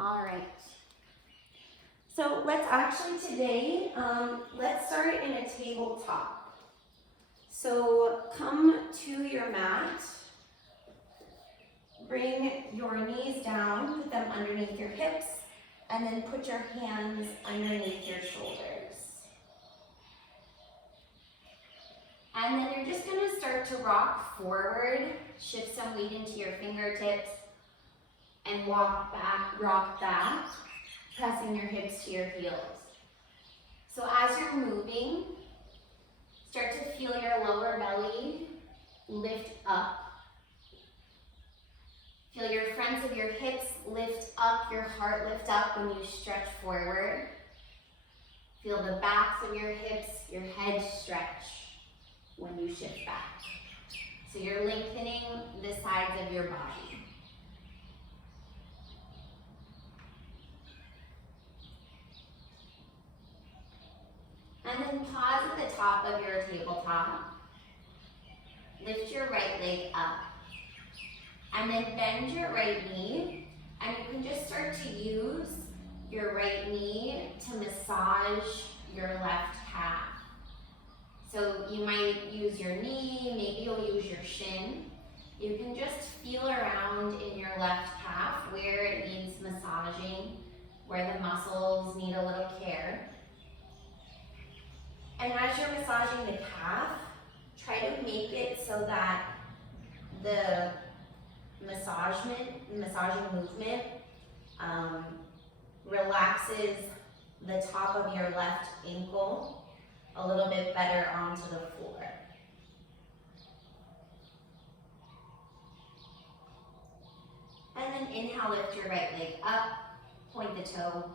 All right. So let's actually today, let's start in a tabletop. So come to your mat, bring your knees down, put them underneath your hips, and then put your hands underneath your shoulders. And then you're just gonna start to rock forward, shift some weight into your fingertips, and walk back, rock back, pressing your hips to your heels. So as you're moving, start to feel your lower belly lift up. Feel your fronts of your hips lift up, your heart lift up when you stretch forward. Feel the backs of your hips, your head stretch when you shift back. So you're lengthening the sides of your body. And then pause at the top of your tabletop. Lift your right leg up. And then bend your right knee. And you can just start to use your right knee to massage your left calf. So you might use your knee, maybe you'll use your shin. You can just feel around in your left calf where it needs massaging, where the muscles need a little care. And as you're massaging the calf, try to make it so that the massaging movement relaxes the top of your left ankle a little bit better onto the floor. And then inhale, lift your right leg up, point the toe,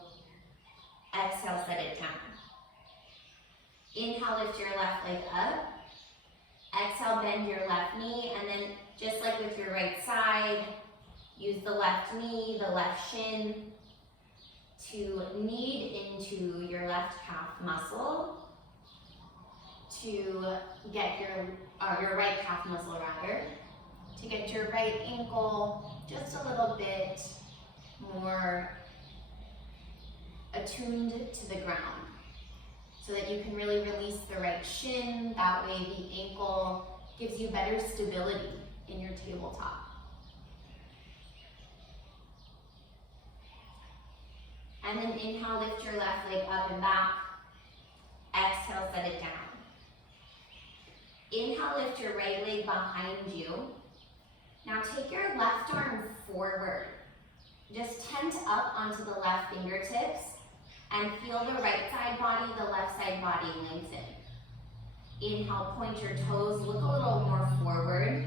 exhale, set it down. Inhale, lift your left leg up. Exhale, bend your left knee, and then just like with your right side, use the left knee, the left shin to knead into your left calf muscle to get your right calf muscle rather, to get your right ankle just a little bit more attuned to the ground, so that you can really release the right shin. That way the ankle gives you better stability in your tabletop. And then inhale, lift your left leg up and back. Exhale, set it down. Inhale, lift your right leg behind you. Now take your left arm forward. Just tent up onto the left fingertips and feel the right side body, the left side body lengthen. Inhale, point your toes, look a little more forward.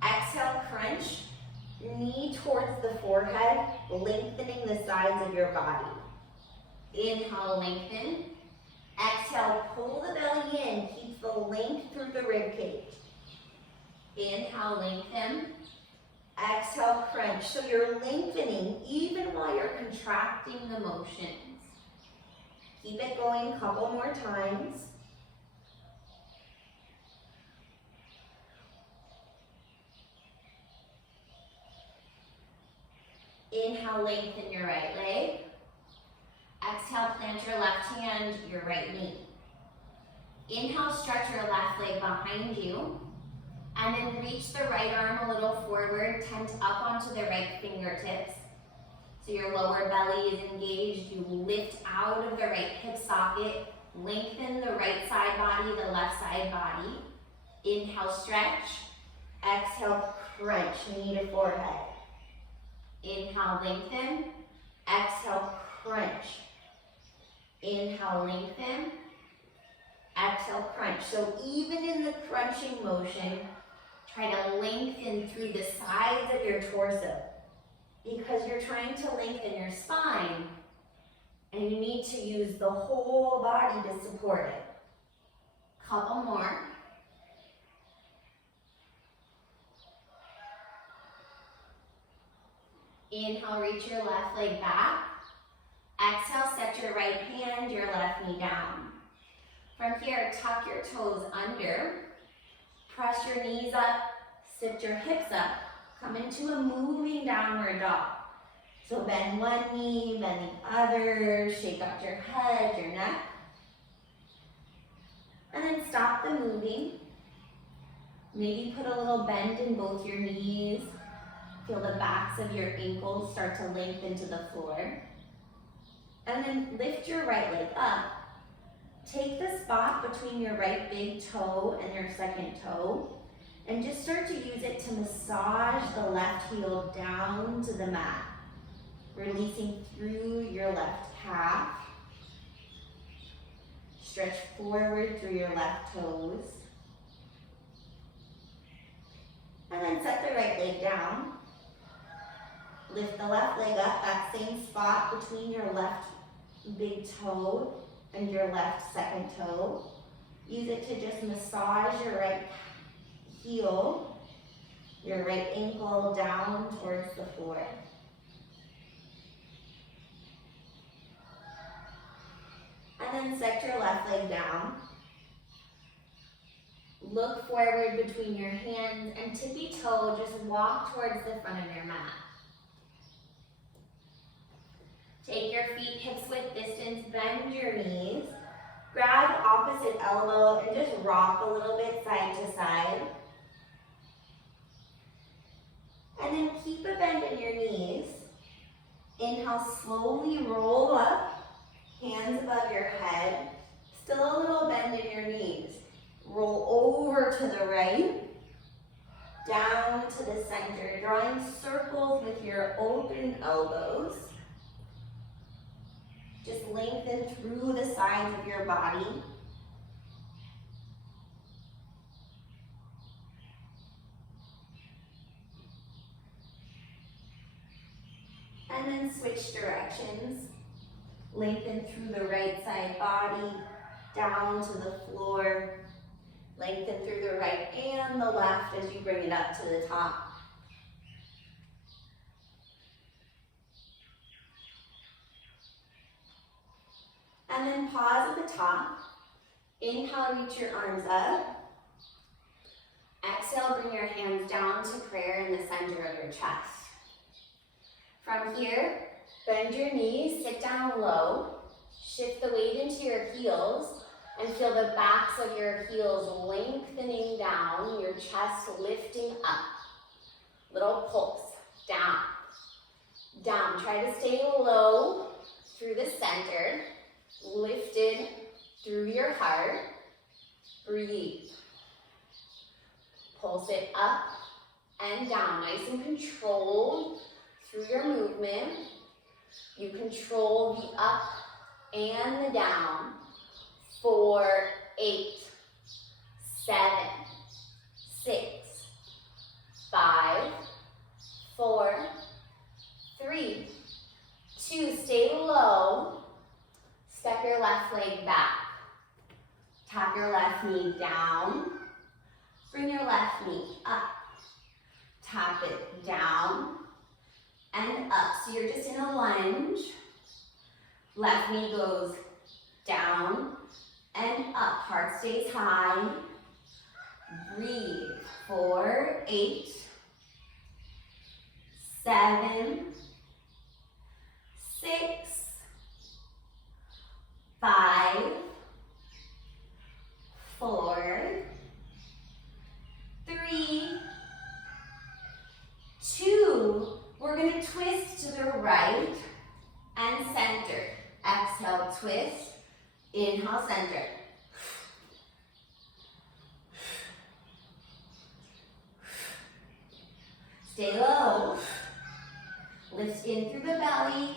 Exhale, crunch, knee towards the forehead, lengthening the sides of your body. Inhale, lengthen. Exhale, pull the belly in, keep the length through the rib cage. Inhale, lengthen. Exhale, crunch. So you're lengthening even while you're contracting the motions. Keep it going a couple more times. Inhale, lengthen your right leg. Exhale, plant your left hand, your right knee. Inhale, stretch your left leg behind you. And then reach the right arm a little forward, tent up onto the right fingertips. So your lower belly is engaged. You lift out of the right hip socket. Lengthen the right side body, the left side body. Inhale, stretch. Exhale, crunch, knee to forehead. Inhale, lengthen. Exhale, crunch. Inhale, lengthen. Exhale, crunch. So even in the crunching motion, try to lengthen through the sides of your torso, because you're trying to lengthen your spine and you need to use the whole body to support it. Couple more. Inhale, reach your left leg back. Exhale, set your right hand, your left knee down. From here, tuck your toes under. Press your knees up, sit your hips up. Come into a moving downward dog. So bend one knee, bend the other, shake out your head, your neck. And then stop the moving. Maybe put a little bend in both your knees. Feel the backs of your ankles start to lengthen to the floor. And then lift your right leg up. Take the spot between your right big toe and your second toe, and just start to use it to massage the left heel down to the mat, releasing through your left calf. Stretch forward through your left toes. And then set the right leg down. Lift the left leg up, that same spot between your left big toe and your left second toe. Use it to just massage your right heel, your right ankle down towards the floor. And then set your left leg down. Look forward between your hands and tippy toe, just walk towards the front of your mat. Take your feet hips width distance, bend your knees, grab opposite elbow and just rock a little bit side to side. And then keep a bend in your knees. Inhale, slowly roll up, hands above your head. Still a little bend in your knees. Roll over to the right, down to the center, drawing circles with your open elbows. Just lengthen through the sides of your body. And then switch directions. Lengthen through the right side body, down to the floor. Lengthen through the right and the left as you bring it up to the top. And then pause at the top. Inhale, reach your arms up. Exhale, bring your hands down to prayer in the center of your chest. From here, bend your knees, sit down low. Shift the weight into your heels and feel the backs of your heels lengthening down, your chest lifting up. Little pulse, down, down. Try to stay low through the center. Lifted through your heart. Breathe. Pulse it up and down, nice and controlled through your movement. You control the up and the down. 4, 8, 7, 6, 5, 4, 3, 2. Stay low. Step your left leg back. Tap your left knee down. Bring your left knee up. Tap it down and up. So you're just in a lunge. Left knee goes down and up. Heart stays high. Breathe. 4, 8, 7, 6, 5, 4, 3, 2. We're going to twist to the right and center. Exhale, twist. Inhale, center. Stay low. Lift in through the belly.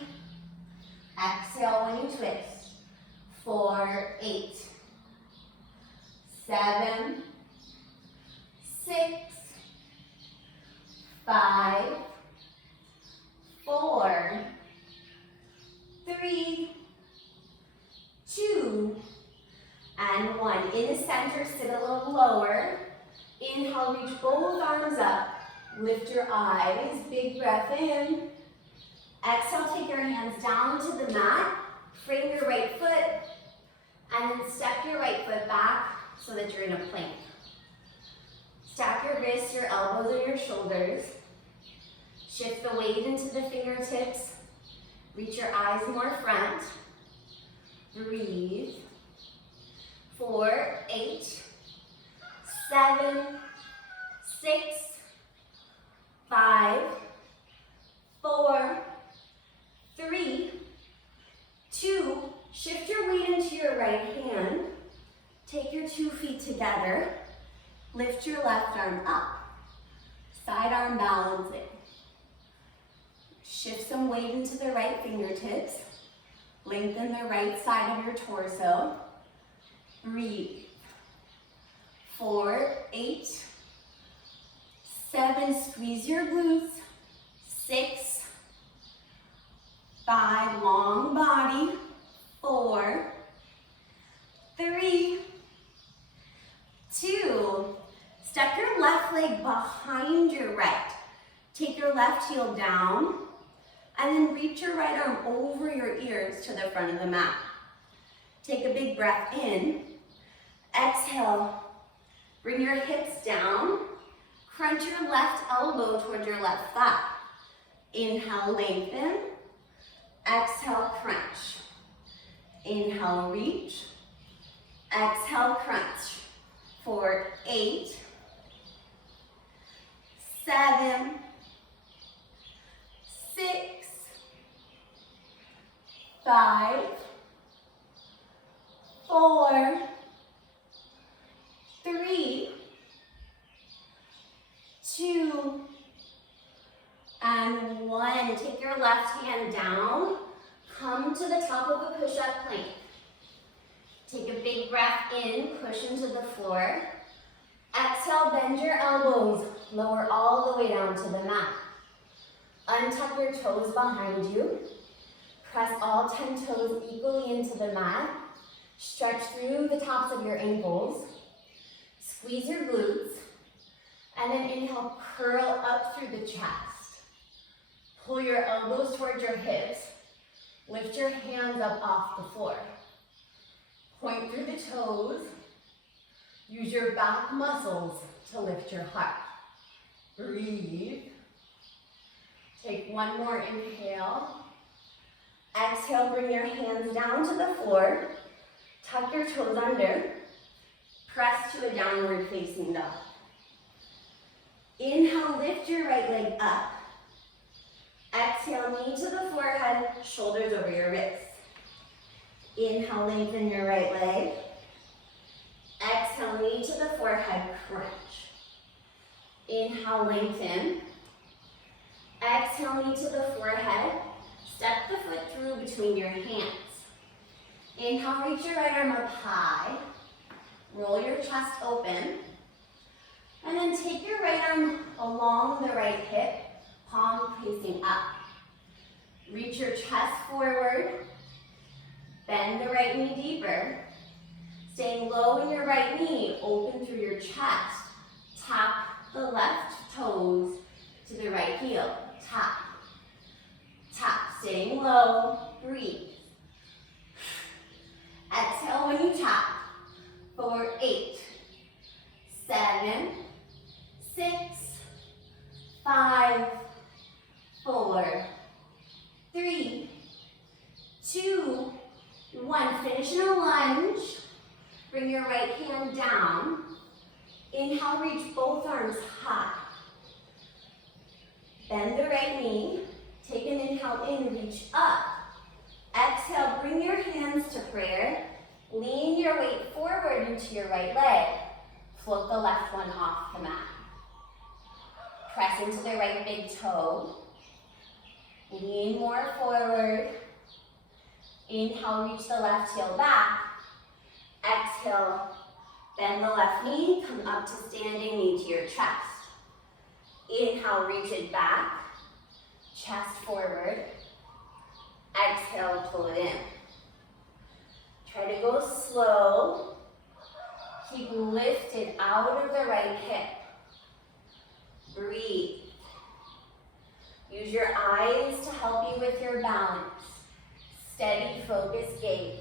Exhale when you twist. 4, 8, 7, 6, 5, 4, 3, 2, and 1. In the center, sit a little lower. Inhale, reach both arms up. Lift your eyes, big breath in. Exhale, take your hands down to the mat. Frame your right foot, and then step your right foot back so that you're in a plank. Stack your wrists, your elbows, or your shoulders. Shift the weight into the fingertips. Reach your eyes more front. Breathe. 4, 8, 7, 6, 5, 4, 3, 2. Shift your weight into your right hand. Take your 2 feet together. Lift your left arm up. Side arm balancing. Shift some weight into the right fingertips. Lengthen the right side of your torso. Breathe. 4, 8, 7, squeeze your glutes. 6, 5, long body. 4, 3, 2. Step your left leg behind your right. Take your left heel down, and then reach your right arm over your ears to the front of the mat. Take a big breath in. Exhale. Bring your hips down. Crunch your left elbow towards your left thigh. Inhale, lengthen. Exhale, crunch. Inhale, reach. Exhale, crunch. 4, 8, 7, 6, 5, 4, 3, 2, and 1. Take your left hand down. Come to the top of a push-up plank. Take a big breath in, push into the floor. Exhale, bend your elbows. Lower all the way down to the mat. Untuck your toes behind you. Press all 10 toes equally into the mat. Stretch through the tops of your ankles. Squeeze your glutes. And then inhale, curl up through the chest. Pull your elbows towards your hips. Lift your hands up off the floor. Point through the toes. Use your back muscles to lift your heart. Breathe. Take one more inhale. Exhale, bring your hands down to the floor. Tuck your toes under. Press to a downward facing dog. Inhale, lift your right leg up. Exhale, knee to the forehead, shoulders over your wrists. Inhale, lengthen your right leg. Exhale, knee to the forehead, crunch. Inhale, lengthen. Exhale, knee to the forehead. Step the foot through between your hands. Inhale, reach your right arm up high. Roll your chest open. And then take your right arm along the right hip, palm facing up. Reach your chest forward. Bend the right knee deeper. Staying low in your right knee, open through your chest. Tap the left toes to the right heel. Tap. Tap. Staying low. Breathe. Exhale when you tap. 4, 8, 7, 6, 5, 4, 3, 2, 1. Finish in a lunge. Bring your right hand down. Inhale, reach both arms high. Bend the right knee. Take an inhale in, reach up. Exhale, bring your hands to prayer. Lean your weight forward into your right leg. Float the left one off the mat. Press into the right big toe. Lean more forward. Inhale, reach the left heel back. Exhale, bend the left knee, come up to standing, knee to your chest. Inhale, reach it back. Chest forward. Exhale, pull it in. Try to go slow. Keep lifted out of the right hip. Breathe. Use your eyes to help you with your balance. Steady, focused gaze.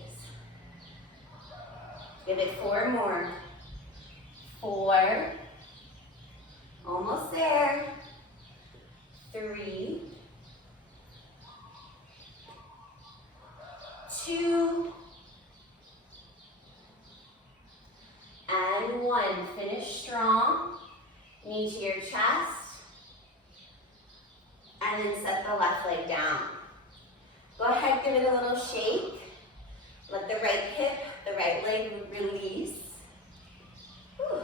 Give it 4 more. 4. Almost there. 3. 2, and 1. Finish strong. Knee to your chest. And then set the left leg down. Go ahead, give it a little shake. Let the right hip, the right leg release. Whew.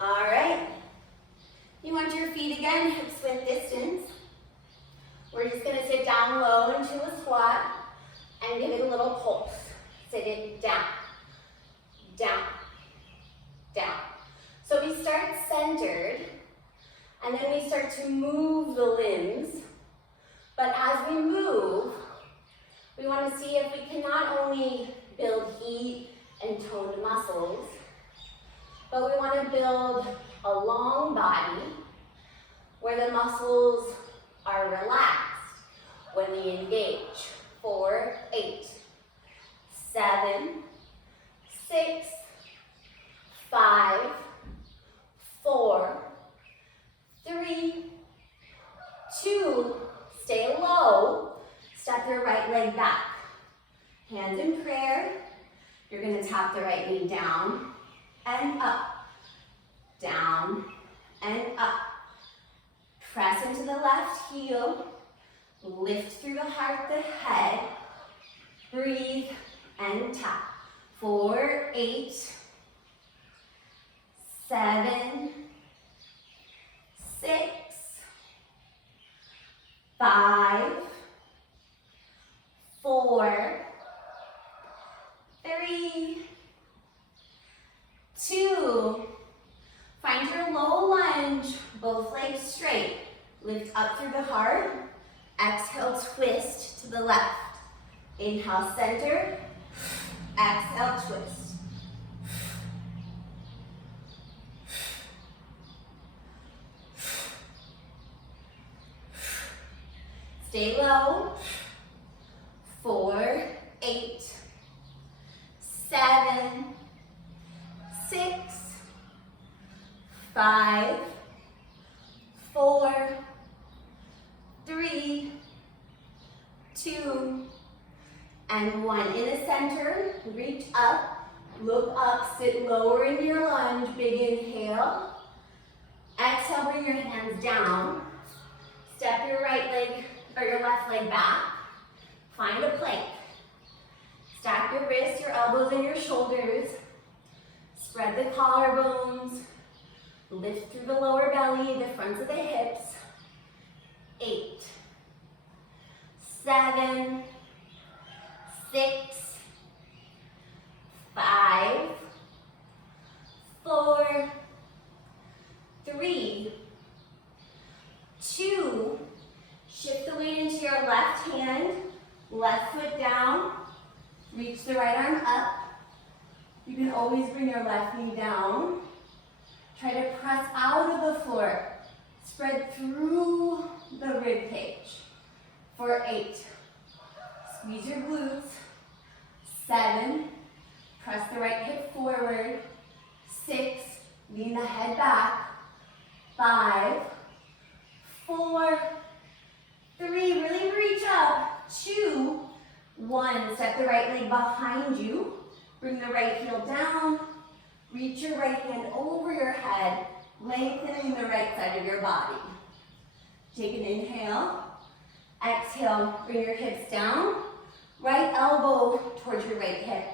All right. You want your feet again, hips width distance. We're just gonna sit down low into a squat and give it a little pulse. Sit it down, down, down. So we start centered, and then we start to move the limbs. But as we move, we want to see if we can not only build heat and toned muscles, but we want to build a long body where the muscles are relaxed when we engage. 4, 8, 7, 6, 5, 4, 3, 2, stay low, step your right leg back. Hands in prayer, you're gonna tap the right knee down and up, down and up. Press into the left heel, lift through the heart, the head, breathe and tap. 4, 8, 7, 6, 5, 4, 3, 2. Find your low lunge, both legs straight. Lift up through the heart. Exhale, twist to the left. Inhale, center. Exhale, twist. Stay low. 4, 8, 7, 6, 5, 4, 3, 2, and 1. In the center, reach up, look up, sit lower in your lunge, big inhale. Exhale, bring your hands down. Step your right leg or your left leg back. Find a plank. Stack your wrists, your elbows, and your shoulders. Spread the collarbones. Lift through the lower belly, the fronts of the hips. 8, 7, 6, 5, 4, 3, 2. Shift the weight into your left hand. Left foot down, reach the right arm up. You can always bring your left knee down. Try to press out of the floor. Spread through the rib cage. For 8, squeeze your glutes. 7, press the right hip forward. 6, lean the head back. 5, 4, 3, really reach up. 2, 1, step the right leg behind you. Bring the right heel down. Reach your right hand over your head, lengthening the right side of your body. Take an inhale. Exhale, bring your hips down. Right elbow towards your right hip.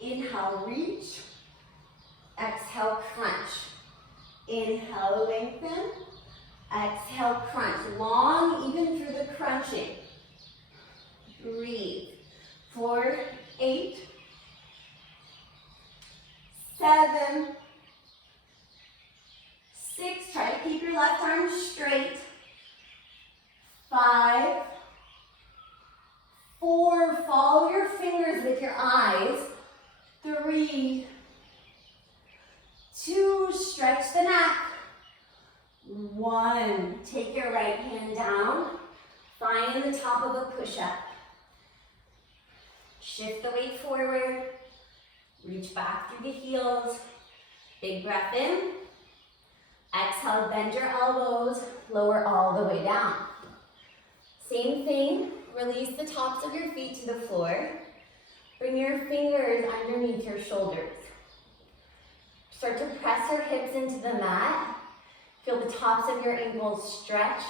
Inhale, reach. Exhale, crunch. Inhale, lengthen. Exhale, crunch. Long, even through the crunching. Breathe. 4, 8, 7, 6. Try to keep your left arm straight. 5, 4. Follow your fingers with your eyes. 3, 2. Stretch the neck. 1. Take your right hand down. Find the top of a push-up. Shift the weight forward. Reach back through the heels. Big breath in. Exhale, bend your elbows. Lower all the way down. Same thing. Release the tops of your feet to the floor. Bring your fingers underneath your shoulders. Start to press your hips into the mat. Feel the tops of your ankles stretch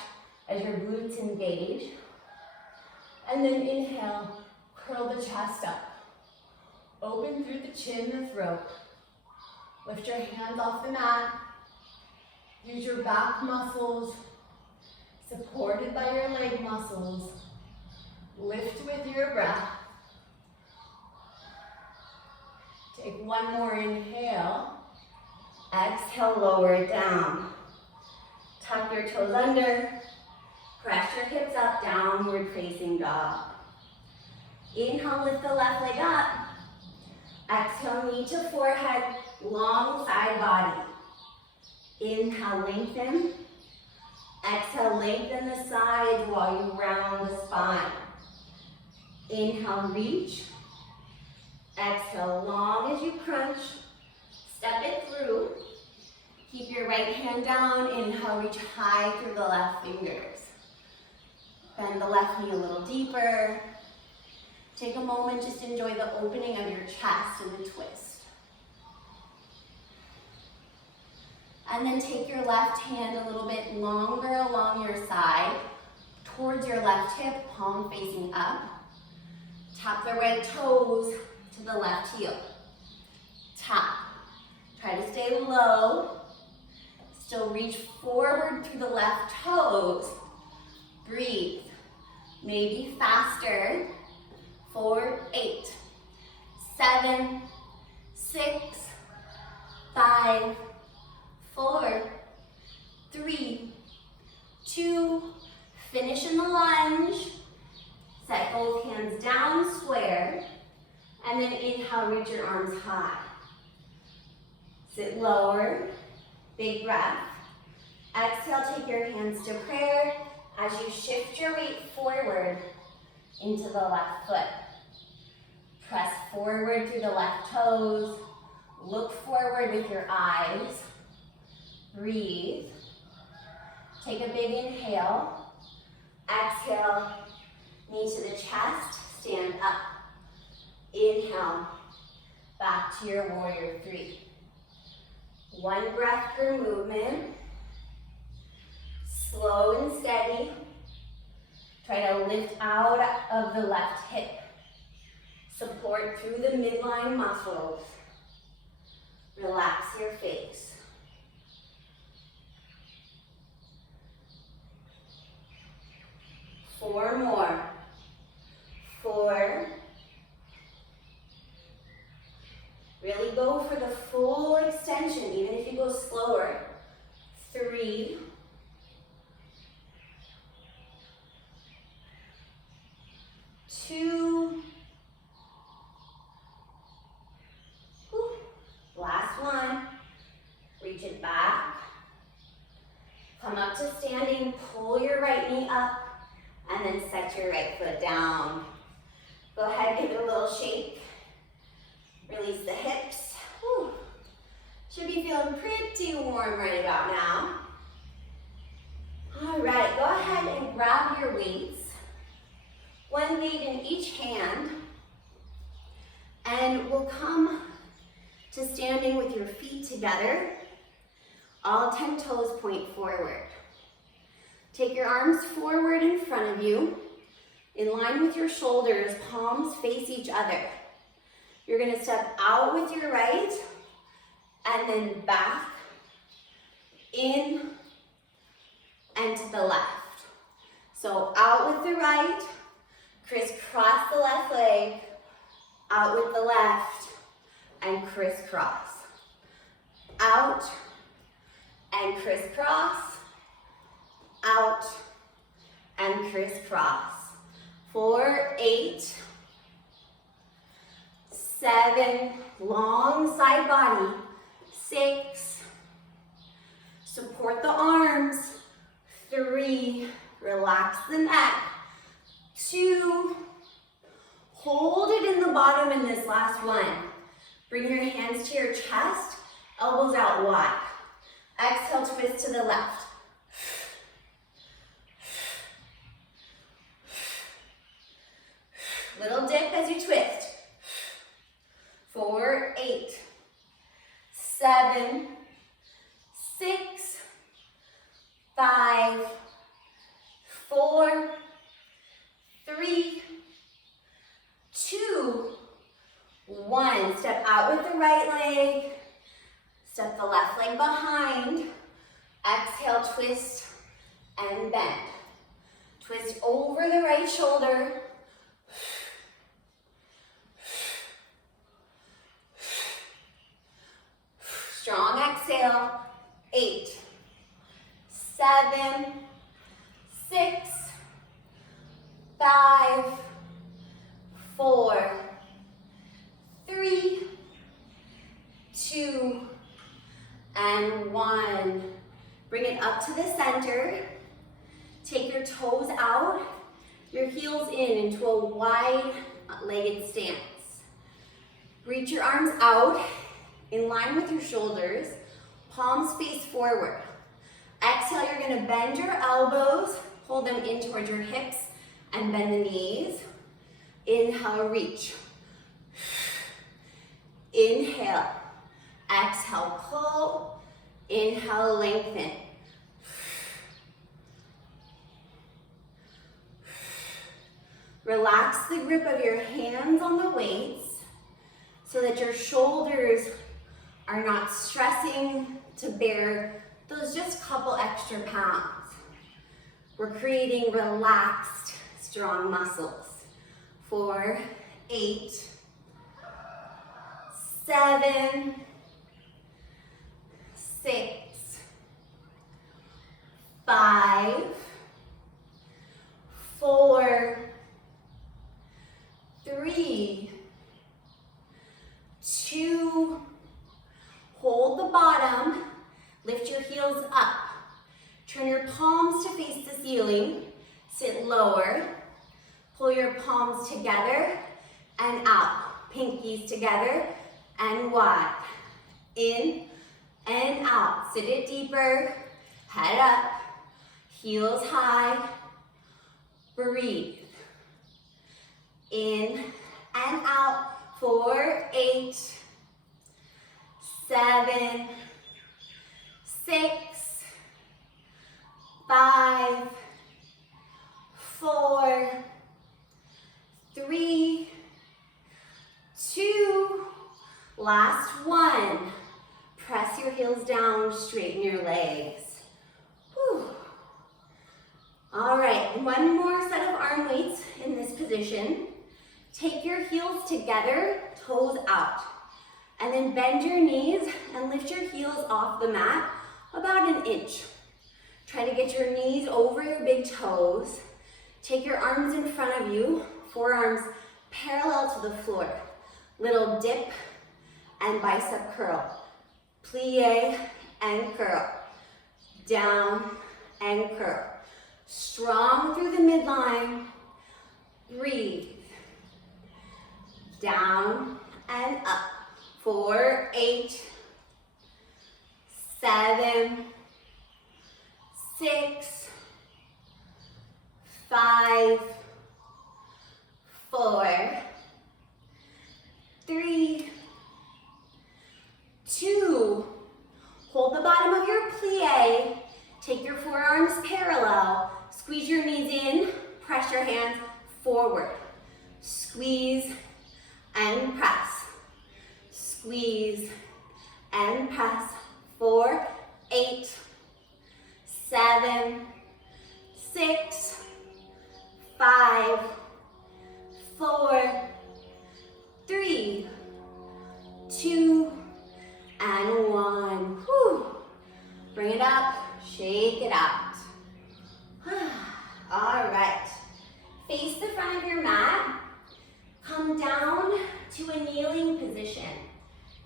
as your glutes engage. And then inhale, curl the chest up. Open through the chin, the throat. Lift your hands off the mat. Use your back muscles, supported by your leg muscles. Lift with your breath. Take one more inhale. Exhale, lower it down. Tuck your toes under. Press your hips up, downward facing dog. Inhale, lift the left leg up. Exhale, knee to forehead, long side body. Inhale, lengthen. Exhale, lengthen the sides while you round the spine. Inhale, reach. Exhale, long as you crunch. Step it through. Keep your right hand down. Inhale, reach high through the left fingers. Bend the left knee a little deeper. Take a moment, just enjoy the opening of your chest and the twist. And then take your left hand a little bit longer along your side, towards your left hip, palm facing up. Tap the right toes to the left heel. Tap. Try to stay low. Still reach forward through the left toes. Breathe. Maybe faster. 4, 8, 7, 6, 5, 4, 3, 2, finish in the lunge. Set both hands down, square, and then inhale, reach your arms high. Sit lower, big breath. Exhale, take your hands to prayer as you shift your weight forward into the left foot. Press forward through the left toes. Look forward with your eyes. Breathe. Take a big inhale. Exhale, knee to the chest, stand up. Inhale, back to your warrior 3. One breath per movement. Slow and steady. Try to lift out of the left hip. Support through the midline muscles. Relax your face. Four more. 4. Really go for the full extension, even if you go slower. 3. 2. Whew. Last one. Reach it back. Come up to standing, pull your right knee up, and then set your right foot down. Go ahead, give it a little shake. Release the hips. Whew. Should be feeling pretty warm right about now. All right, go ahead and grab your weights. One weight in each hand. And we'll come to standing with your feet together. All 10 toes point forward. Take your arms forward in front of you. In line with your shoulders, palms face each other. You're gonna step out with your right and then back, in, and to the left. So out with the right, crisscross the left leg, out with the left, and crisscross. Out, and crisscross, out, and crisscross. 4, 8, 7, long side body. 6, support the arms. 3, relax the neck. 2, hold it in the bottom in this last one. Bring your hands to your chest, elbows out wide. Exhale, twist to the left. Little dip as you twist. 4, 8, 7, 6, 5, 4, 3, 2, 1. Step out with the right leg. Step the left leg behind. Exhale, twist and bend. Twist over the right shoulder. Strong exhale. 8, 7, 6, 5, 4, 3, 2, and 1. Bring it up to the center. Take your toes out, your heels in into a wide-legged stance. Reach your arms out in line with your shoulders, palms face forward. Exhale, you're gonna bend your elbows, pull them in towards your hips, and bend the knees. Inhale, reach. Inhale. Exhale, pull. Inhale, lengthen. Relax the grip of your hands on the weights so that your shoulders are not stressing to bear those just couple extra pounds. We're creating relaxed, strong muscles. 4, 8, 7, 6, 5, 4, 3, 2, hold the bottom, lift your heels up. Turn your palms to face the ceiling, sit lower, pull your palms together and out. Pinkies together and wide. In and out. Sit it deeper, head up, heels high, breathe. In and out. 4, 8, 7, 6, 5, 4, 3, 2, last one. Press your heels down, straighten your legs. Whew. All right, one more set of arm weights in this position. Take your heels together, toes out. And then bend your knees and lift your heels off the mat about an inch. Try to get your knees over your big toes. Take your arms in front of you, forearms parallel to the floor. Little dip and bicep curl. Plie and curl. Down and curl. Strong through the midline. Breathe. Down and up. 4, 8, 7, 6, 5, 4, 3, 2. Hold the bottom of your plie. Take your forearms parallel. Squeeze your knees in. Press your hands forward. Squeeze and press. Squeeze and press. 4, 8, 7, 6, 5, 4, 3, 2, and 1. Whew. Bring it up, shake it out. All right. Face the front of your mat. Come down to a kneeling position.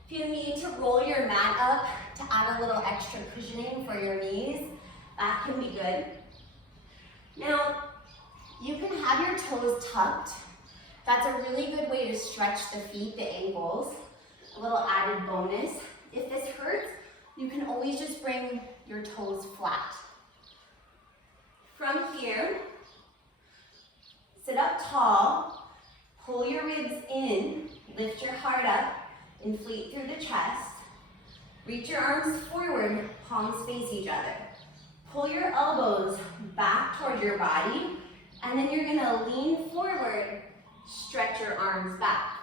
If you need to roll your mat up to add a little extra cushioning for your knees, that can be good. Now, you can have your toes tucked. That's a really good way to stretch the feet, the ankles. A little added bonus. If this hurts, you can always just bring your toes flat. From here, sit up tall, Pull your ribs in, lift your heart up, inflate through the chest. Reach your arms forward, palms face each other. Pull your elbows back toward your body, and then you're gonna lean forward, stretch your arms back.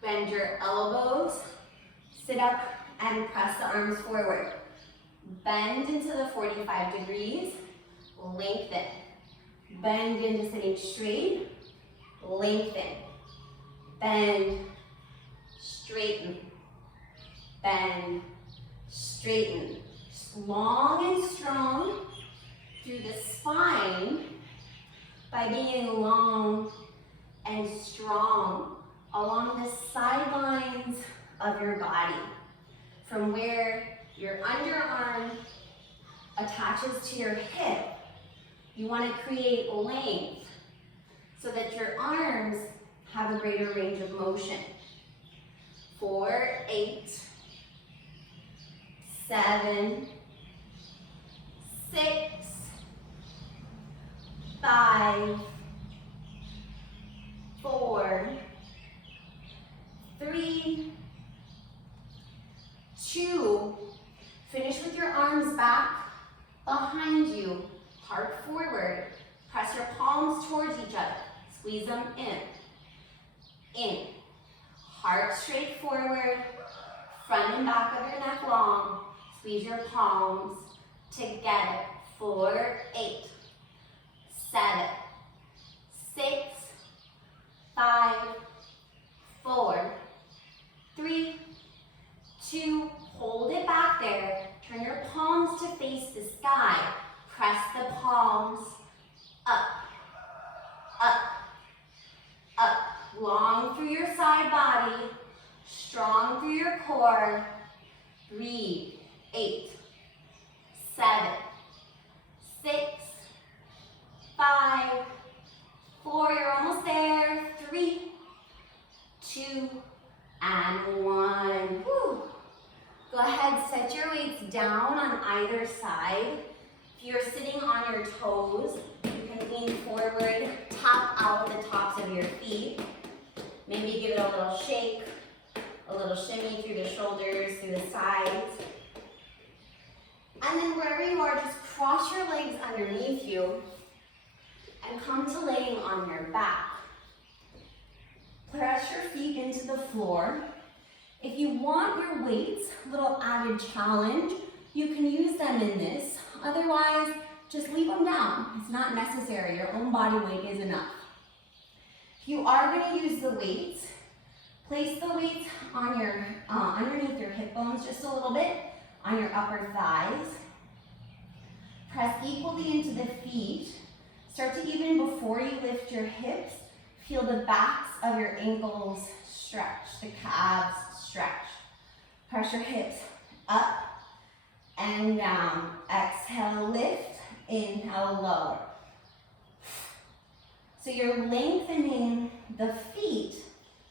Bend your elbows, sit up and press the arms forward. Bend into the 45 degrees, lengthen. Bend into sitting straight, lengthen. Bend, straighten. Bend, straighten. Long and strong through the spine by being long and strong along the sidelines of your body, from where your underarm attaches to your hip. You want to create length so that your arms have a greater range of motion. 4, 8, 7, 6, 5, 4, 3, 2. Finish with your arms back behind you, heart forward. Press your palms towards each other. Squeeze them in. In. Heart straight forward, front and back of your neck long. Squeeze your palms together. 4, 8, 7, 6, 5, 4, 3, 2. Hold it back there. Turn your palms to face the sky. Press the palms up, up, up. Long through your side body, strong through your core. Breathe. 8, 7, 6, 5, 4. You're almost there. 3, 2, and 1. Woo. Go ahead, set your weights down on either side. If you're sitting on your toes, you can lean forward, tap out the tops of your feet. Maybe give it a little shake, a little shimmy through the shoulders, through the sides. And then wherever you are, just cross your legs underneath you and come to laying on your back. Press your feet into the floor. If you want your weights, a little added challenge, you can use them in this. Otherwise, just leave them down. It's not necessary. Your own body weight is enough. If you are going to use the weights, place the weights on your underneath your hip bones just a little bit, on your upper thighs. Press equally into the feet. Start to even before you lift your hips, feel the backs of your ankles stretch, the calves stretch. Press your hips up and down. Exhale, lift. Inhale, lower. So you're lengthening the feet,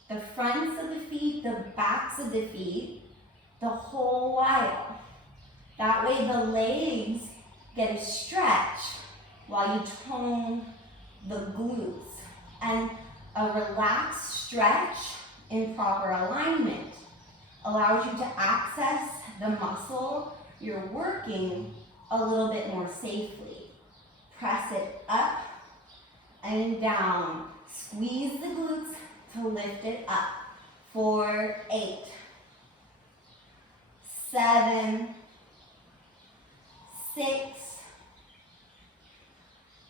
the fronts of the feet, the backs of the feet, the whole while. That way the legs get a stretch while you tone the glutes. And a relaxed stretch in proper alignment allows you to access the muscle you're working a little bit more safely. Press it up and down. Squeeze the glutes to lift it up. 4, 8, 7, 6,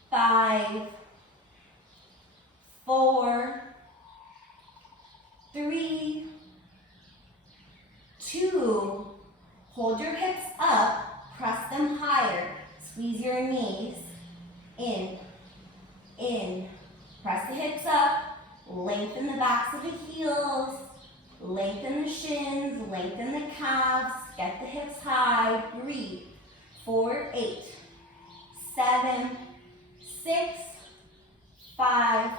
5, 4, 3, 2. Hold your hips up, press them higher. Squeeze your knees. In. Press the hips up, lengthen the backs of the heels, lengthen the shins, lengthen the calves, get the hips high, breathe. 4, 8, 7, 6, 5,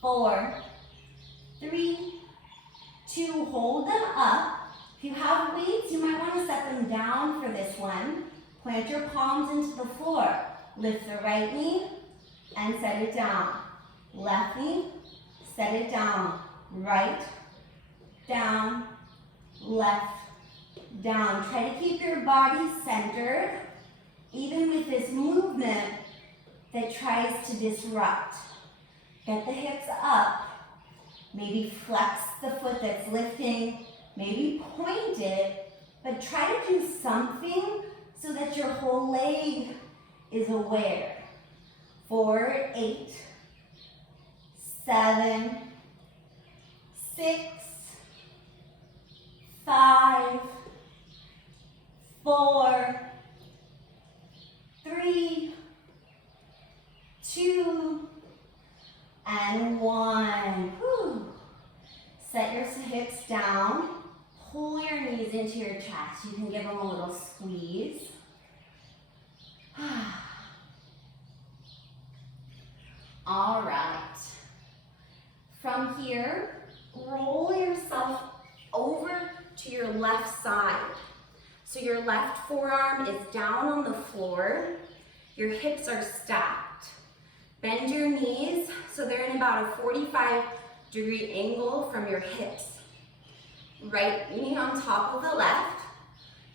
4, 3, 2. Hold them up. If you have weights, you might want to set them down for this one. Plant your palms into the floor. Lift the right knee and set it down. Left knee, Set it down. Right, down, left, down. Try to keep your body centered, even with this movement that tries to disrupt. Get the hips up. Maybe flex the foot that's lifting. Maybe point it, but try to do something so that your whole leg is aware. 4, 8, 7, 6, 5, 4, 3, 2, and 1. Whew. Set your hips down. Pull your knees into your chest. You can give them a little squeeze. All right. From here, roll yourself over to your left side. So your left forearm is down on the floor. Your hips are stacked. Bend your knees so they're in about a 45-degree angle from your hips. Right knee on top of the left.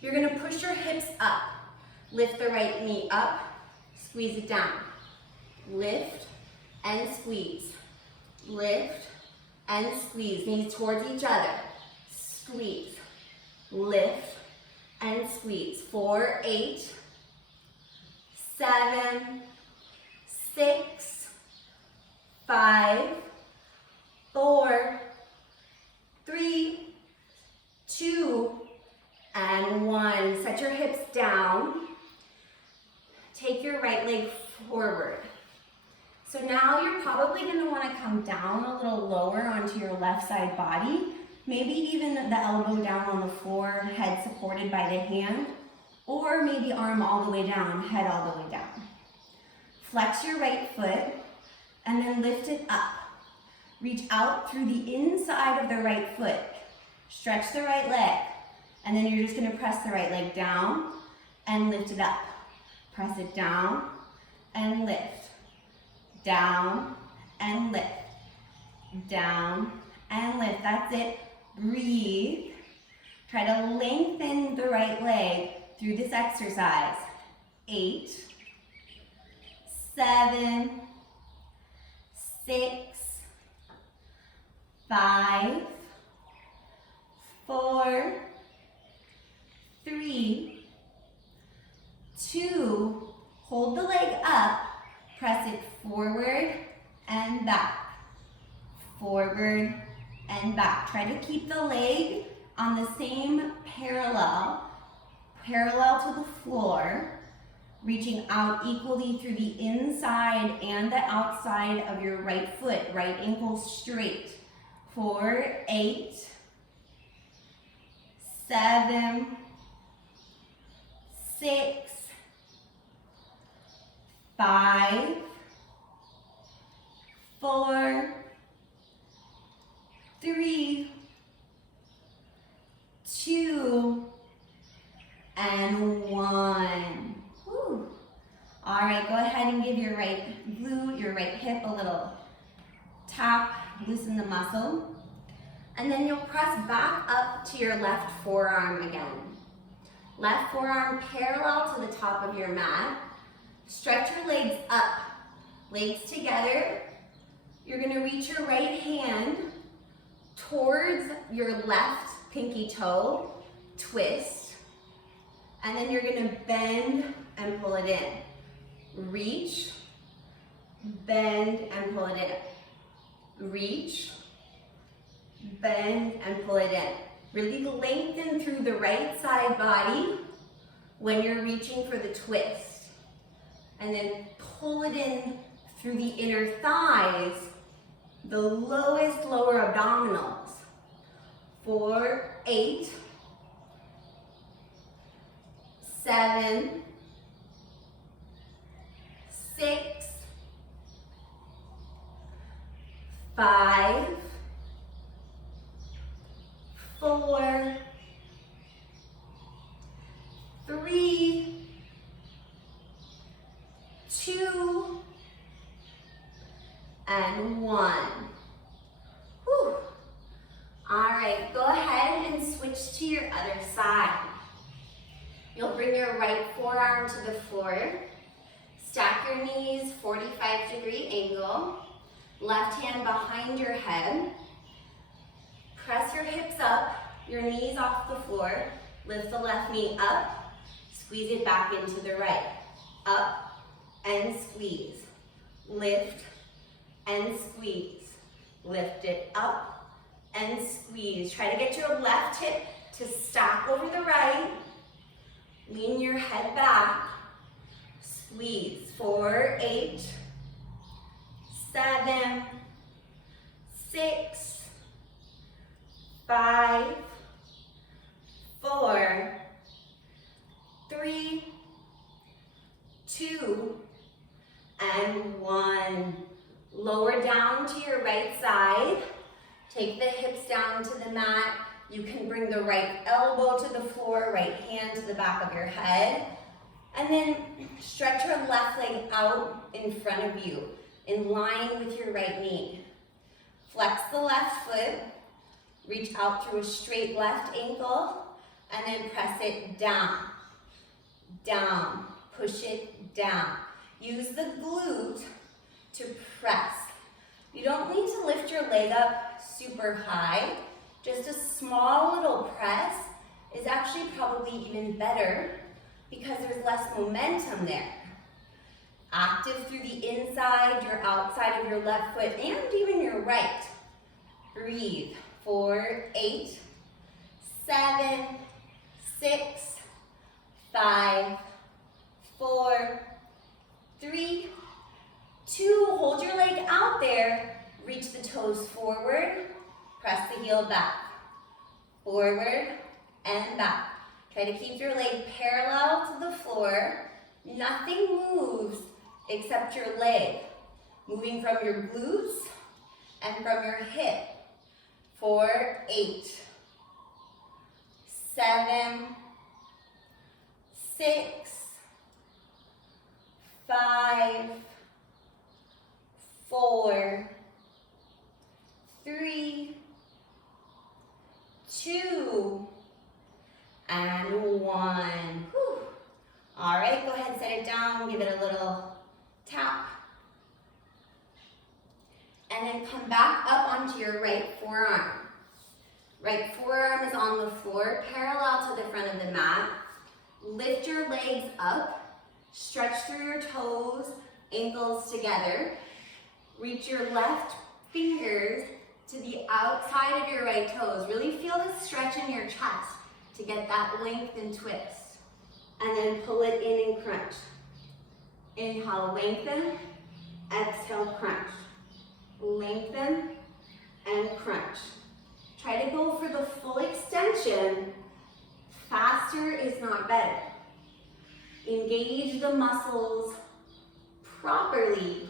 You're gonna push your hips up. Lift the right knee up, squeeze it down. Lift and squeeze. Lift and squeeze. Knees towards each other. Squeeze. Lift and squeeze. 4, 8, 7, 6, 5, 4, 3, 2, and 1. Set your hips down. Take your right leg forward. So now you're probably going to want to come down a little lower onto your left side body. Maybe even the elbow down on the floor, head supported by the hand, or maybe arm all the way down, head all the way down. Flex your right foot and then lift it up. Reach out through the inside of the right foot. Stretch the right leg, and then you're just going to press the right leg down and lift it up. Press it down and lift. Down and lift. Down and lift. That's it. Breathe. Try to lengthen the right leg through this exercise. 8, 7, 6, 5, 4, 3, 2, hold the leg up, press it forward and back, forward and back. Try to keep the leg on the same parallel to the floor, reaching out equally through the inside and the outside of your right foot, right ankle straight. 4, 8, 7, 6, 5, 4, 3, 2, and 1. Whew. All right, go ahead and give your right glute, your right hip a little tap, loosen the muscle. And then you'll press back up to your left forearm again. Left forearm parallel to the top of your mat. Stretch your legs up, legs together. You're gonna reach your right hand towards your left pinky toe, twist, and then you're gonna bend and pull it in. Reach, bend and pull it in. Reach, bend and pull it in. Really lengthen through the right side body when you're reaching for the twist. And then pull it in through the inner thighs, the lowest lower abdominals. 4, 8, 7, 6, 5, 4, 3, 2, and 1. your knees, 45-degree angle. Left hand behind your head. Press your hips up, your knees off the floor. Lift the left knee up, squeeze it back into the right. Up and squeeze. Lift and squeeze. Lift it up and squeeze. Try to get your left hip to stack over the right. Lean your head back. Squeeze. 4, 8, 7, 6, 5, 4, 3, 2, and 1. Lower down to your right side. Take the hips down to the mat. You can bring the right elbow to the floor, right hand to the back of your head. And then stretch your left leg out in front of you, in line with your right knee. Flex the left foot. Reach out through a straight left ankle, and then press it down, down, push it down. Use the glute to press. You don't need to lift your leg up super high. Just a small little press is actually probably even better because there's less momentum there. Active through the inside, your outside of your left foot, and even your right. Breathe. 4, 8, 7, 6, 5, 4, 3, 2. Hold your leg out there. Reach the toes forward. Press the heel back. Forward and back. Try to keep your leg parallel to the floor. Nothing moves except your leg. Moving from your glutes and from your hip. 4, 8, 7, 6, 5, 4, 3, 2, and 1. Whew. All right, go ahead and set it down, give it a little tap. And then come back up onto your right forearm. Right forearm is on the floor, parallel to the front of the mat. Lift your legs up, stretch through your toes, ankles together. Reach your left fingers to the outside of your right toes. Really feel the stretch in your chest to get that length and twist. And then pull it in and crunch. Inhale, lengthen. Exhale, crunch. Lengthen and crunch. Try to go for the full extension. Faster is not better. Engage the muscles properly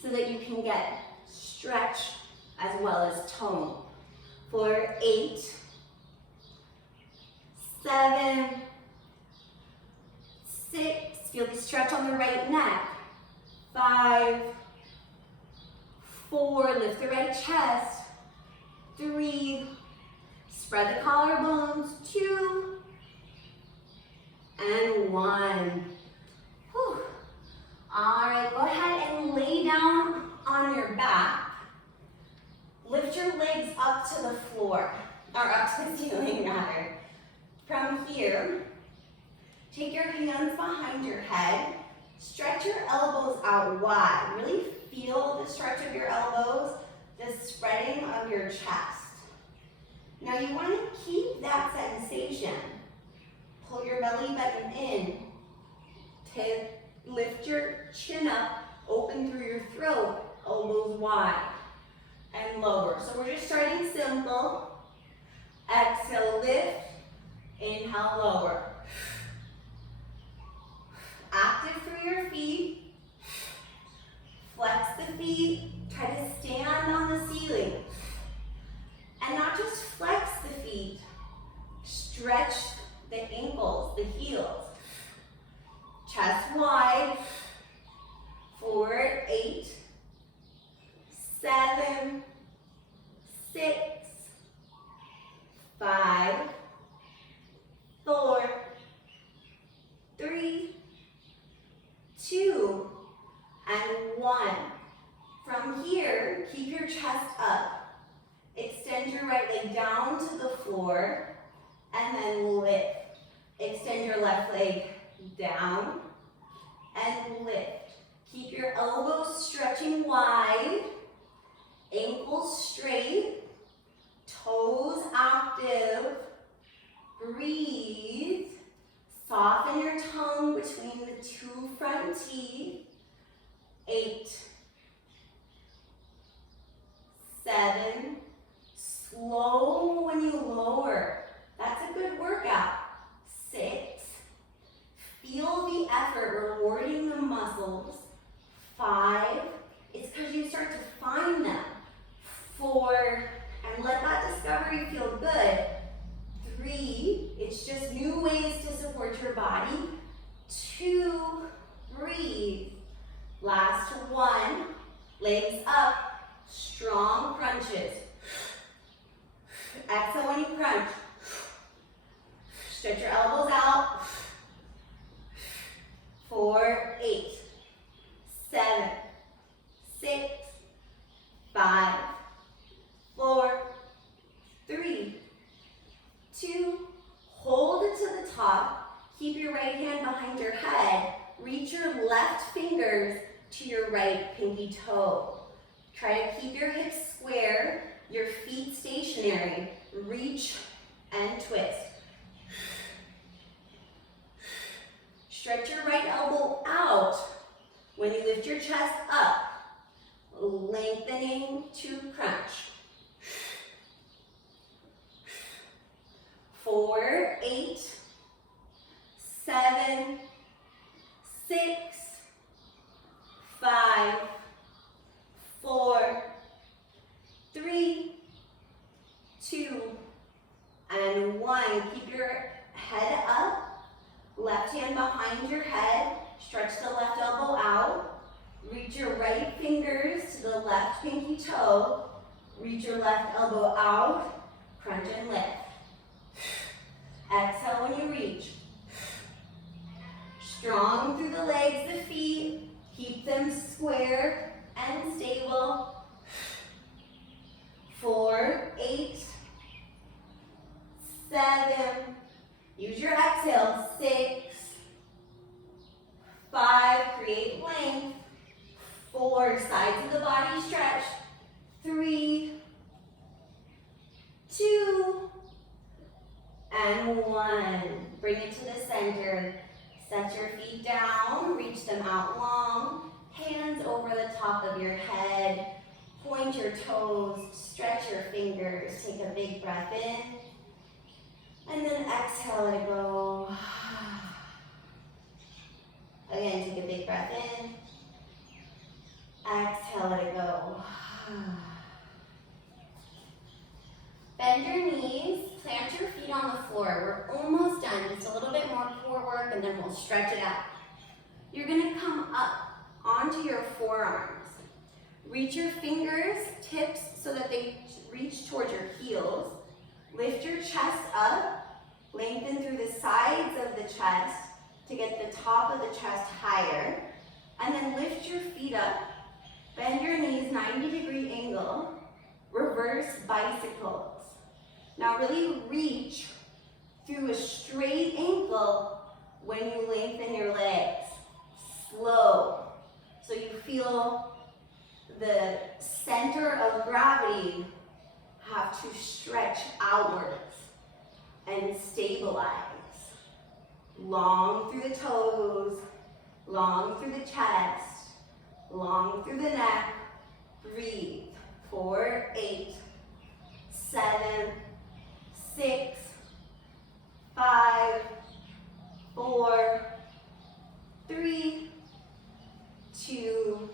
so that you can get stretch as well as tone. 4, 8, 7, 6. Feel the stretch on the right neck. 5, 4, lift the right chest. 3, spread the collarbones. 2, and 1. Whew. All right, go ahead and lay down on your back. Lift your legs up to the floor, or up to the ceiling rather. From here, take your hands behind your head. Stretch your elbows out wide. Really feel the stretch of your elbows, the spreading of your chest. Now you want to keep that sensation. Pull your belly button in. Lift your chin up, open through your throat, elbows wide, and lower. So we're just starting simple. Exhale, lift. Inhale, lower. Active through your feet. Flex the feet. Try to stand on the ceiling. And not just flex the feet. Stretch the ankles, the heels. Chest wide. 4, 8, 7, 6, 5, 4, 3, 2, here, keep your chest up. Extend your right leg down to the floor and then lift. Extend your left leg down and lift. Keep your elbows stretching wide, ankles straight, toes active. Breathe. Soften your tongue between the two front teeth. 8, 7, slow when you lower. That's a good workout. 6, feel the effort rewarding the muscles. 5, it's because you start to find them. 4, and let that discovery feel good. 3, it's just new ways to support your body. 2, breathe. Last 1, legs up, strong crunches. Exhale when you crunch. Stretch your elbows out. 4, 8, 7, 6, 5, 4, 3, 2, hold it to the top. Keep your right hand behind your head. Reach your left fingers to your right pinky toe. Try to keep your hips square, your feet stationary. Reach and twist. Stretch your right elbow out when you lift your chest up, lengthening to crunch. 4, 8, 7, 6, 5, 4, 3, 2, and 1. Keep your head up. Left hand behind your head. Stretch the left elbow out. Reach your right fingers to the left pinky toe. Reach your left elbow out. Crunch and lift. Exhale when you reach. Strong through the legs, the feet. Keep them square and stable. 4, 8, 7. Use your exhale. 6, 5. Create length. 4. Sides of the body stretch. 3, 2, and 1. Bring it to the center. Set your feet down. Reach them out long. Hands over the top of your head. Point your toes. Stretch your fingers. Take a big breath in. And then exhale, let it go. Again, take a big breath in. Exhale, let it go. Bend your knees, plant your feet on the floor. We're almost done, just a little bit more core work and then we'll stretch it out. You're gonna come up onto your forearms. Reach your fingers, tips, so that they reach towards your heels. Lift your chest up, lengthen through the sides of the chest to get the top of the chest higher. And then lift your feet up, bend your knees 90-degree angle, reverse bicycles. Now really reach through a straight ankle when you lengthen your legs. Slow. So you feel the center of gravity have to stretch outwards and stabilize. Long through the toes, long through the chest, long through the neck. Breathe. 4, 8, 7, 6, 5, 4, 3, 2,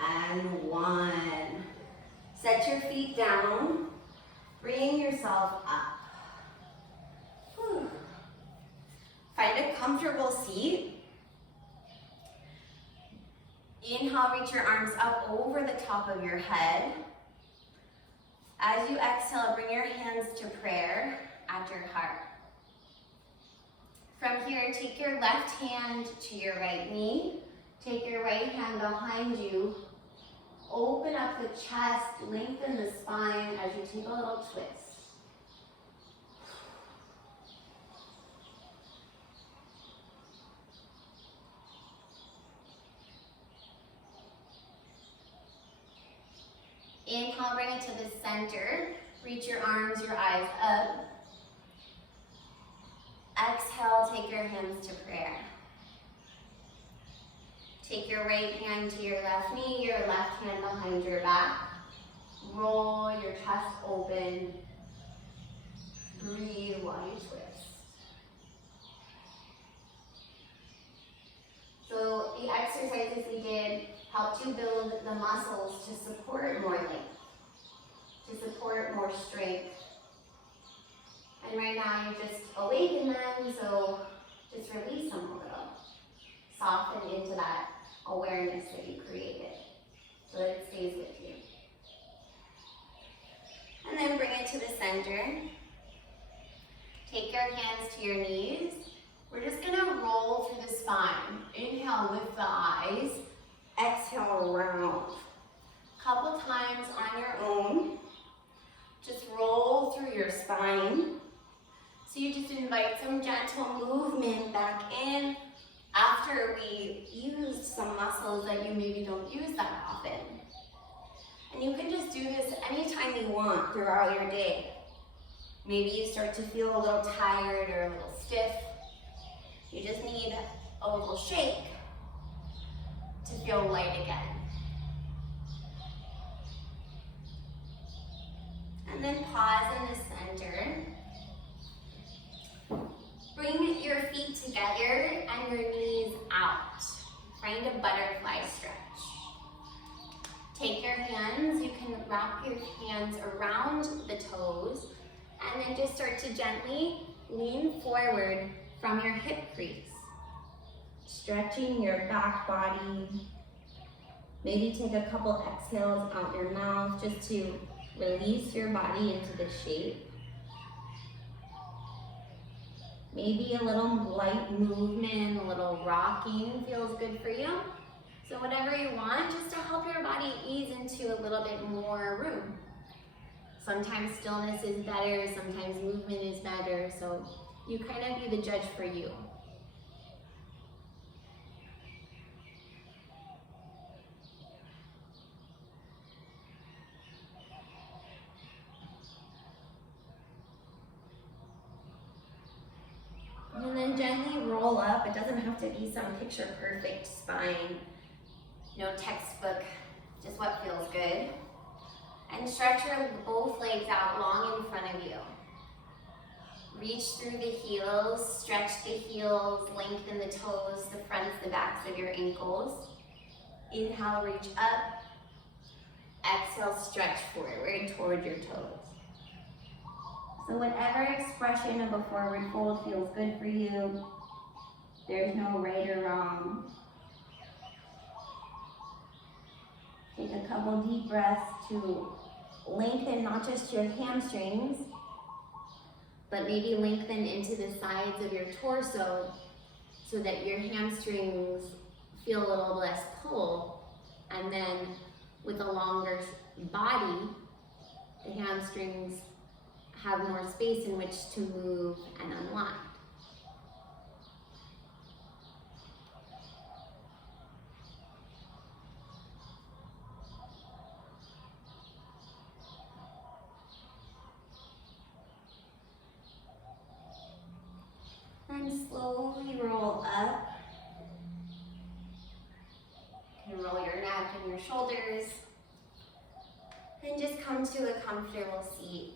and 1. Set your feet down, bring yourself up. Whew. Find a comfortable seat. Inhale, reach your arms up over the top of your head. As you exhale, bring your hands to prayer at your heart. From here, take your left hand to your right knee. Take your right hand behind you open up the chest, lengthen the spine as you take a little twist. Inhale, bring it to the center. Reach your arms, your eyes up. Exhale, take your hands to prayer. Take your right hand to your left knee, your left hand behind your back. Roll your chest open. Breathe while you twist. So the exercises we did helped you build the muscles to support more length, to support more strength. And right now you just awaken them, so just release them a little. Soften into that awareness that you created so that it stays with you. And then bring it to the center. Take your hands to your knees. We're just gonna roll through the spine. Inhale, lift the eyes. Exhale, round. Couple times on your own. Just roll through your spine. So you just invite some gentle movement back in after we used some muscles that you maybe don't use that often. And you can just do this anytime you want throughout your day. Maybe you start to feel a little tired or a little stiff. You just need a little shake to feel light again. And then pause in the center. Bring your feet together and your knees out. Find a butterfly stretch. Take your hands, you can wrap your hands around the toes and then just start to gently lean forward from your hip crease. Stretching your back body. Maybe take a couple exhales out your mouth just to release your body into the shape. Maybe a little light movement, a little rocking feels good for you. So whatever you want, just to help your body ease into a little bit more room. Sometimes stillness is better, sometimes movement is better, so you kind of be the judge for you. And then gently roll up. It doesn't have to be some picture perfect spine. No textbook, just what feels good. And stretch your both legs out long in front of you. Reach through the heels, stretch the heels, lengthen the toes, the fronts, the backs of your ankles. Inhale, reach up. Exhale, stretch forward toward your toes. So whatever expression of a forward fold feels good for you, there's no right or wrong. Take a couple deep breaths to lengthen not just your hamstrings, but maybe lengthen into the sides of your torso so that your hamstrings feel a little less pull. And then with a longer body, the hamstrings have more space in which to move and unwind. And slowly roll up. You can roll your neck and your shoulders. And just come to a comfortable seat.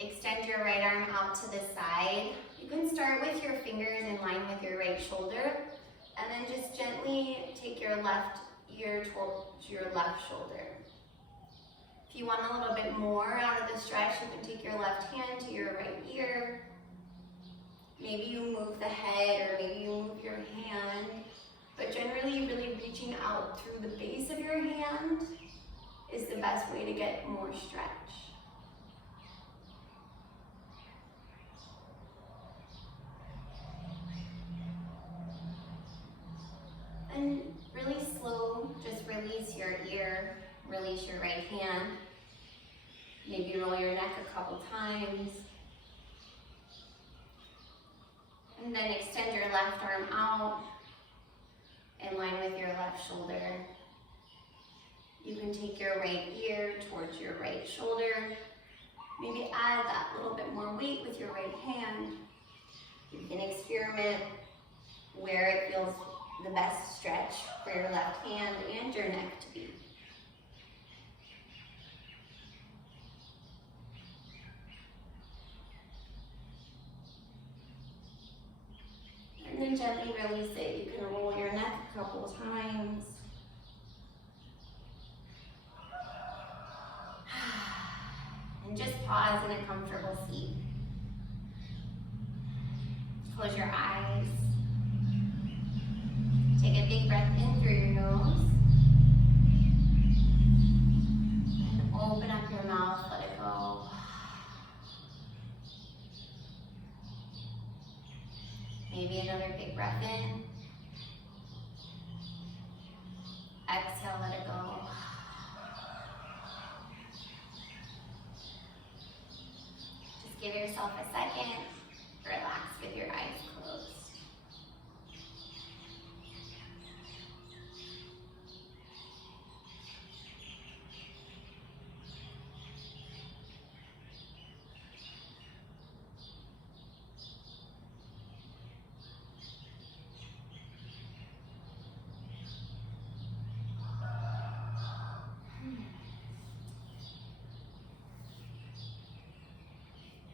Extend your right arm out to the side. You can start with your fingers in line with your right shoulder, and then just gently take your left ear to your left shoulder. If you want a little bit more out of the stretch, you can take your left hand to your right ear. Maybe you move the head, or maybe you move your hand, but generally really reaching out through the base of your hand is the best way to get more stretch. And really slowly your ear, release your right hand. Maybe roll your neck a couple times. And then extend your left arm out in line with your left shoulder. You can take your right ear towards your right shoulder. Maybe add that little bit more weight with your right hand. You can experiment where it feels the best stretch for your left hand and your neck to be. And then gently release it. You can roll your neck a couple times. And just pause in a comfortable seat. Close your eyes. Take a big breath in through your nose. And open up your mouth, let it go. Maybe another big breath in. Exhale, let it go. Just give yourself a second. Relax with your eyes